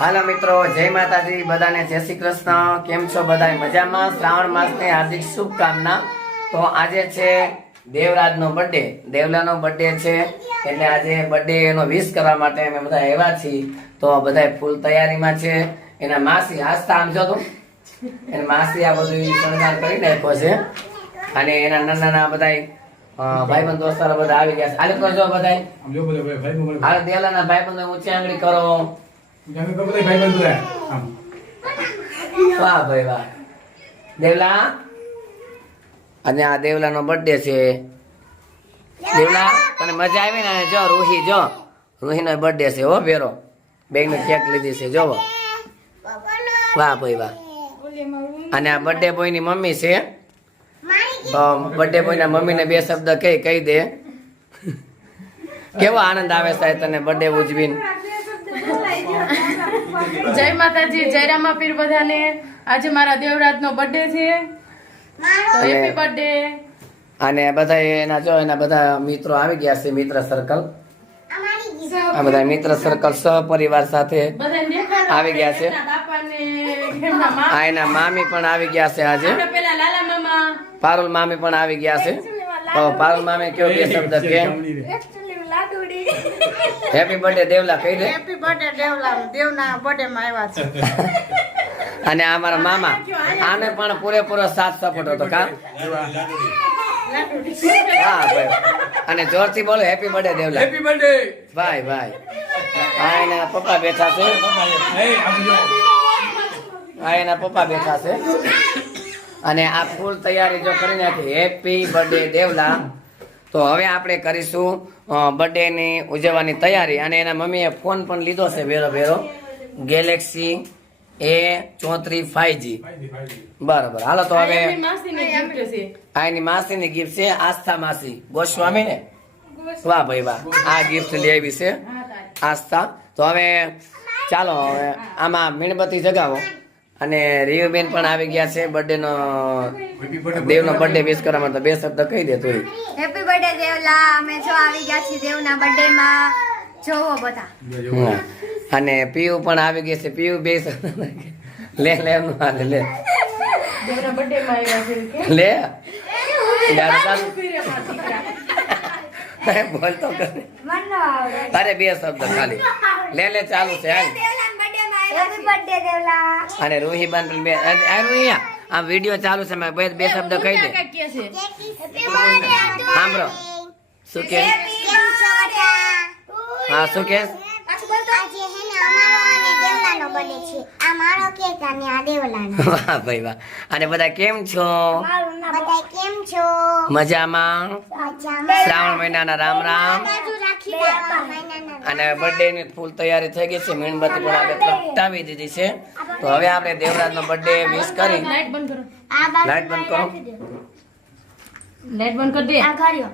હાલો મિત્રો, જય માતાજી, બધાને જય શ્રી કૃષ્ણ. કેમ છો બધા મજામાં? શ્રાવણ માસની હાર્દિક શુભકામના. તો આજે છે દેવરાજનો બર્થડે દેવલાનો બર્થડે છે, એટલે આજે બર્થડે એનો વિશ કરવા માટે અમે બધા આવ્યા છીએ. તો બધા ફૂલ તૈયારીમાં છે. એના માસી હાસતા આમ જો તું. એના માસી આ બધું શણગાર કરી નાખ્યો છે. અને એના નાના નાના બંધ દોસ્તારો બધા આવી ગયા આલે કરજો બધા આમ જો બધા ભાઈ ભાઈ હાલ ભાઈબંધો ઊંચી આંગળી કરો. બધા ભાઈ બંધ. વાહ ભાઈ વાહ. દેવલા? અને આ દેવલા નો બર્થડે છે. દેવલા તને મજા આવી ને? જો રૂહી જો. રૂહીનો બર્થડે છે હો ભેરો બેગની ચેક લીધી છે જો વાહ ભાઈ વાહ. અને આ બર્થડે બોયની મમ્મી છે. બર્થડે બોય મમ્મીને બે શબ્દ કહી કહી દે. કેવો આનંદ આવે સાહેબ તને બર્થડે ઉજવીને? જય માતાજી જય રામાપીર બધાને. આજે મારા દેવરાજનો બર્થડે છે. તો હેપી બર્થડે અને બધા એના જો એના બધા મિત્રો આવી ગયા છે મિત્ર સર્કલ આ બધા મિત્ર સર્કલ સહપરિવાર સાથે આવી ગયા છે. આ એના મામી પણ આવી ગયા છે આજે આપણે પેલા લાલા મામા પારુલ મામી પણ આવી ગયા છે. તો પારુલ મામી કેવો બે શબ્દ કે? હેપી બર્થડે દેવલા કહી દે. Happy birthday દેવલા. દેવના બર્થડે માં આવ્યા છે. અને અમારા મામા આને પણ પૂરેપૂરો સાથ સપોર્ટ હતો કા? હા ભાઈ. અને જોરથી બોલો happy birthday Devla. Happy birthday ભાઈ ભાઈ. હા એના પપ્પા બેઠા છે. હા આ એના પપ્પા બેઠા છે. અને આ ફૂલ તૈયારી જો કરી નાખી. Happy birthday Devla. તો હવે આપણે કરીશું બર્થડે ની ઉજવવાની તૈયારી. અને એના મમ્મીએ ફોન પણ લીધો છે ભેરો ભેરો. ગેલેક્સી એ ચોત્રીસ ફાઈવ જી ભાઈ ભાઈ બરાબર. હાલો તો હવે આ એની માસીની ગિફ્ટ છે આસ્થા માસી. ગોસ્વામી ને વાહ ભાઈ વાહ. આ ગિફ્ટ લઈ આવી છે. આસ્થા. તો હવે ચાલો હવે આમાં મીણબત્તી જગાવો. અને રિયુબેન પણ આવી ગયા છે બર્થડે નો દેવ નો દેવનો બર્થડે વિશ કરવા માટે બે શબ્દ કહી દે તું હેપી બર્થડે દેવલા. અમે જો આવી ગયા છીએ દેવના બર્થડે માં. જોવો બધા. અને પીયુ પણ આવી ગઈ છે પીયુ બે શબ્દ લે લે નું હાલે લે. દેવના birthday માં આવ્યા છે લે. બોલતો કરે. મન નો આવડે. તારે બે શબ્દ ખાલી. લે લે ચાલુ છે હાલ. હેપી બર્થડે દેવલા અને રૂહીબાન પણ બે આ આ રૂહી આ વિડિયો ચાલુ છે મેં બે બે શબ્દ કહી દે. કાંઈક કહે છે? હેપી બર્થડે સાંભળો. શું કે? હા શું કે? આજે હે ને અને દેવલાનો બર્થડે છે. આ મારો કેક અને આ દેવલાનો. વાહ ભાઈ વાહ. અને બધા કેમ છો? બધા કેમ છો? મજામાં? મજામાં. શ્રાવણ મહિનાના રામ રામ. અને બર્થડે ની ફૂલ તૈયારી થઈ ગઈ છે. મીણબત્તી પણ આપણે પ્રગટાવી દીધી છે. તો હવે આપણે દેવરાજનો બર્થડે વિશ કરી. લાઈટ બંધ કરો. લાઈટ બંધ કરો. લાઈટ બંધ કરી દે. આ ઘડ્યો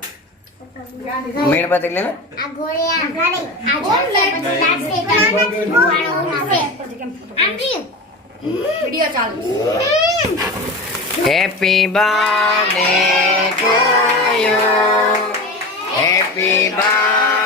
મીણબત્તી લે. ને આ ઘોડે આ ઘડે. આ જોડે લાગશે તો વાળો ઉઠાશે આંટી. વિડિયો ચાલુ happy birthday to you happy birthday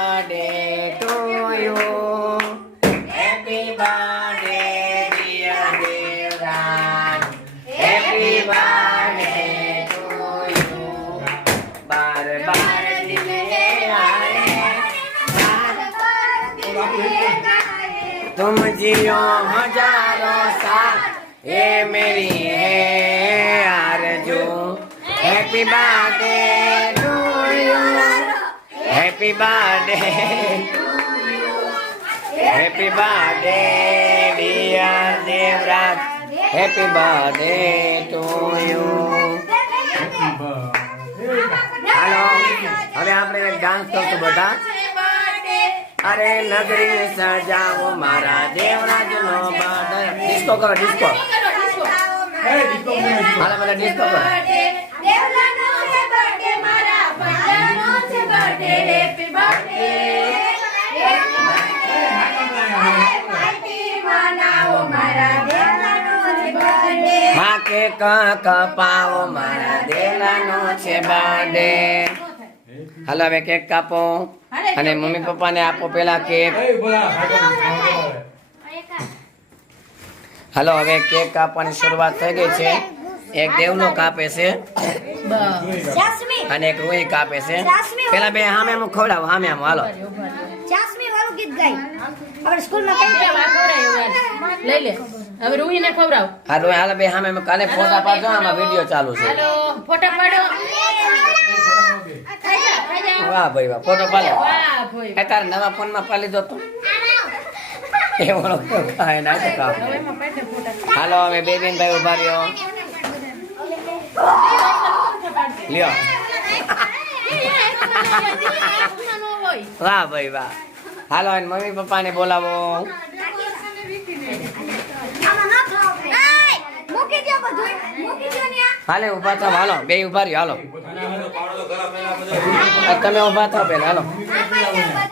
तुम जियो हजारों साल ये मेरी है आरज़ू happy birthday to you happy birthday happy birthday dear Devraj happy birthday to you હાલો હવે આપણે એક ડાન્સ કરશું બધા અરે નગરી સજાવો મારા દેવરાજ નો બર્થડે ડિસ્કો કરો. ડિસ્કો હાલા મને ડિસ્કો કરો માં કે કાકા પાવો મારા દેલાનો છે બર્થડે હાલો હવે કેક કાપો. અને મમ્મી પપ્પાને આપો પેલા કેક. હાલો હવે કેક કાપવાની શરૂઆત થઈ ગઈ છે. એક દેવલો કાપે છે. અને એક રૂઈ કાપે છે. પેલા બે હામે આમ ખવડાવો હામે આમ હાલો હાલ. લઈ લે. હવે રૂહીને ખવડાવ. હા રૂહી હાલો બે હામે કાલે ફોટા પાડજો આમાં વીડિયો ચાલુ છે. ફોટા પાડો. વાહ ભાઈ વાહ ફોટો પાલે વાહ ભાઈ એ તારા નવા ફોનમાં પાલી દો તો. એ ઓળો કાય ના તો ફોટા? હાલો હવે બે બેન ભાઈ ઊભા રહ્યો. લ્યો. વાહ ભાઈ વાહ. હાલો એને મમ્મી પપ્પાને બોલાવો. આમાં ન ખાવ એય મૂકી દો બધું. મૂકી દો ને આ. હાલે ઊભા થાવ. હાલો બે ઊભા રહ્યો. હાલો. તમે ઊભા થાવ પેલા હાલો.